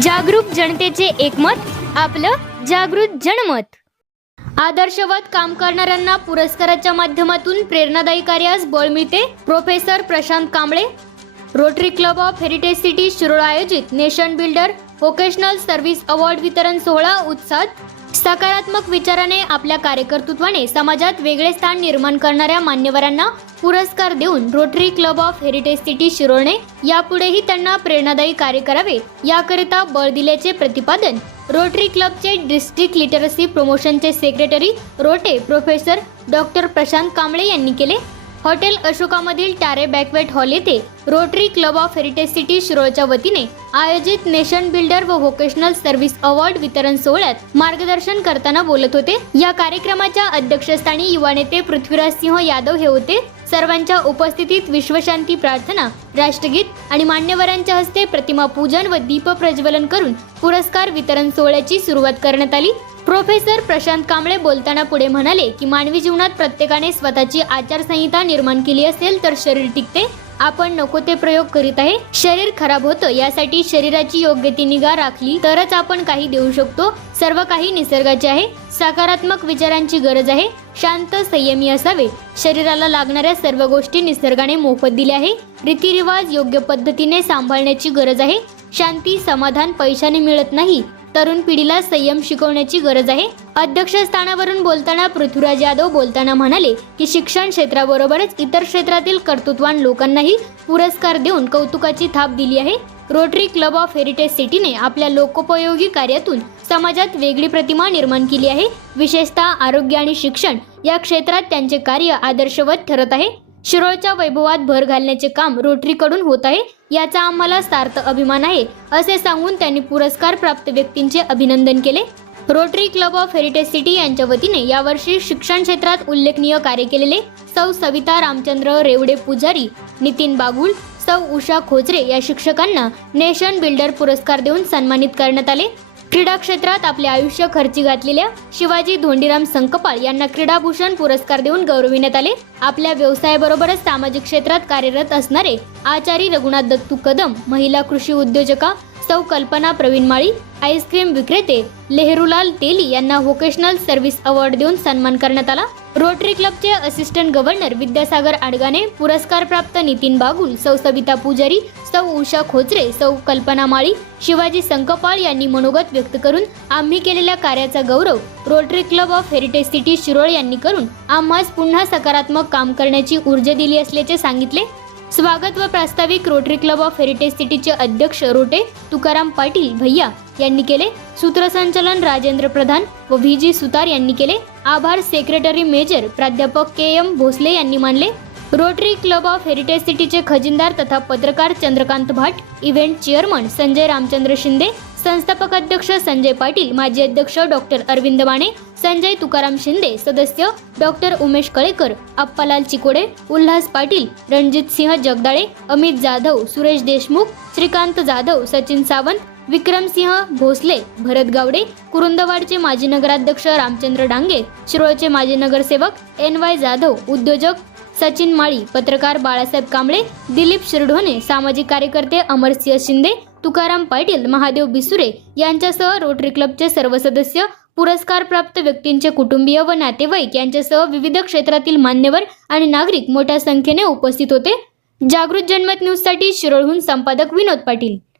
जागरूक जनतेचे एकमत आपलं जागृत जनमत. आदर्शवत काम करणाऱ्यांना पुरस्काराच्या माध्यमातून प्रेरणादायी कार्यास बळ मिळते. Professor Prashant Kamble rotary club of heritage city Shirol आयोजित nation builder vocational service award वितरण सोहळा उत्साहात सकारात्मक विचाराने आपल्या कार्यकर्तृत्वाने समाजात वेगळे स्थान निर्माण करणाऱ्या मान्यवरांना पुरस्कार देऊन rotary club of heritage city शिरोणे यापुढेही त्यांना प्रेरणादायी कार्य करावे याकरिता बळ दिल्याचे प्रतिपादन रोटरी क्लबचे डिस्ट्रिक्ट लिटरसी प्रमोशनचे सेक्रेटरी रोटे प्रोफेसर डॉक्टर प्रशांत कांबळे यांनी केले. हॉटेल अशोकामधील टारे बॅकवेट हॉल येथे Rotary club of heritage city शिरोळच्या वतीने आयोजित नेशन बिल्डर व व्होकेशनल सर्व्हिस अवॉर्ड वितरण सोहळ्यात मार्गदर्शन करताना बोलत होते. या कार्यक्रमाच्या अध्यक्षस्थानी युवा नेते पृथ्वीराज सिंह यादव हे होते. सर्वांच्या उपस्थितीत विश्वशांती प्रार्थना राष्ट्रगीत आणि मान्यवरांच्या हस्ते प्रतिमा पूजन व दीप प्रज्वलन करून पुरस्कार वितरण सोहळ्याची सुरुवात करण्यात आली. प्रोफेसर प्रशांत कांबळे बोलताना पुढे म्हणाले की मानवी जीवनात प्रत्येकाने स्वतःची आचारसंहिता निर्माण केली असेल तर शरीर टिकते. आपण नको ते प्रयोग करीत आहे. शरीर खराब होतं यासाठी शरीराची योग्य ती निगा राखली तरच आपण काही देऊ शकतो. सर्व काही निसर्गाचे आहे. सकारात्मक विचारांची गरज आहे. शांत संयमी असावे. शरीराला लागणाऱ्या सर्व गोष्टी निसर्गाने मोफत दिल्या आहे. रीतिरिवाज योग्य पद्धतीने सांभाळण्याची गरज आहे. शांती समाधान पैशाने मिळत नाही. तरुण पिढीला संयम शिकवण्याची गरज आहे. अध्यक्षस्थानावरून बोलताना पृथ्वीराज यादव बोलताना म्हणाले की शिक्षण क्षेत्राबरोबरच इतर क्षेत्रातील कर्तृत्वान लोकांनाही पुरस्कार देऊन कौतुकाची थाप दिली आहे. रोटरी क्लब ऑफ हेरिटेज सिटीने आपल्या लोकोपयोगी कार्यातून समाजात वेगळी प्रतिमा निर्माण केली आहे. विशेषतः आरोग्य आणि शिक्षण या क्षेत्रात त्यांचे कार्य आदर्शवत ठरत आहे. शिरोळच्या वैभवात भर घालण्याचे काम रोटरीकडून होत आहे याचा आम्हाला सार्थ अभिमान आहे असे सांगून त्यांनी पुरस्कार प्राप्त व्यक्तींचे अभिनंदन केले. Rotary club of heritage city यांच्या वतीने यावर्षी शिक्षण क्षेत्रात उल्लेखनीय कार्य केलेले सौ सविता रामचंद्र रेवडे पुजारी नितीन बागुल सौ उषा खोचरे या शिक्षकांना नेशन बिल्डर पुरस्कार देऊन सन्मानित करण्यात आले. क्रीडा क्षेत्रात आपले आयुष्य खर्ची घातलेल्या शिवाजी धोंडीराम संकपाळ यांना क्रीडाभूषण पुरस्कार देऊन गौरविण्यात आले. आपल्या व्यवसायाबरोबरच सामाजिक क्षेत्रात कार्यरत असणारे आचारी रघुनाथ दत्तू कदम महिला कृषी उद्योजका सौ कल्पना प्रवीण माळी आईस्क्रीम विक्रेते लेहरूलाल तेली यांना व्होकेशनल सर्व्हिस अवॉर्ड देऊन सन्मान करण्यात आला. रोटरी क्लबचे असिस्टंट गव्हर्नर विद्यासागर आडगाने पुरस्कार प्राप्त नितीन बागुल सौ सविता पुजारी सौ उषा खोचरे सौ कल्पना माळी शिवाजी संकपाळ यांनी मनोगत व्यक्त करून आम्ही केलेल्या कार्याचा गौरव rotary club of heritage city Shirol यांनी करून आम्हास पुन्हा सकारात्मक काम करण्याची ऊर्जा दिली असल्याचे सांगितले. स्वागत व प्रास्ताविक रोटरी क्लब ऑफ हेरिटेज सिटीचे अध्यक्ष रोटे तुकाराम पाटील भैया यांनी केले. सूत्रसंचालन राजेंद्र प्रधान व व्ही जी सुतार यांनी केले. आभार सेक्रेटरी मेजर प्राध्यापक के एम भोसले यांनी मानले. रोटरी क्लब ऑफ हेरिटेज सिटीचे खजिनदार तथा पत्रकार चंद्रकांत भाट इव्हेंट चेअरमन संजय रामचंद्र शिंदे संस्थापक अध्यक्ष संजय पाटील माजी अध्यक्ष डॉक्टर अरविंद माने संजय तुकाराम शिंदे सदस्य डॉक्टर उमेश कळेकर अप्पालाल चिकोडे उल्हास पाटील रणजित सिंह जगदाळे अमित जाधव सुरेश देशमुख श्रीकांत जाधव सचिन सावंत विक्रमसिंह भोसले भरत गावडे कुरुंदवाडचे माजी नगराध्यक्ष रामचंद्र डांगे शिरोळचे माजी नगरसेवक एन वाय जाधव उद्योजक सचिन माळी पत्रकार बाळासाहेब कांबळे दिलीप शिरढोणे सामाजिक कार्यकर्ते अमरसिंह शिंदे तुकाराम पाटील महादेव बिसुरे यांच्यासह रोटरी क्लबचे सर्व सदस्य पुरस्कारप्राप्त व्यक्तींचे कुटुंबीय व नातेवाईक यांच्यासह विविध क्षेत्रातील मान्यवर आणि नागरिक मोठ्या संख्येने उपस्थित होते. जागृत जनमत न्यूजसाठी शिरोळहून संपादक विनोद पाटील.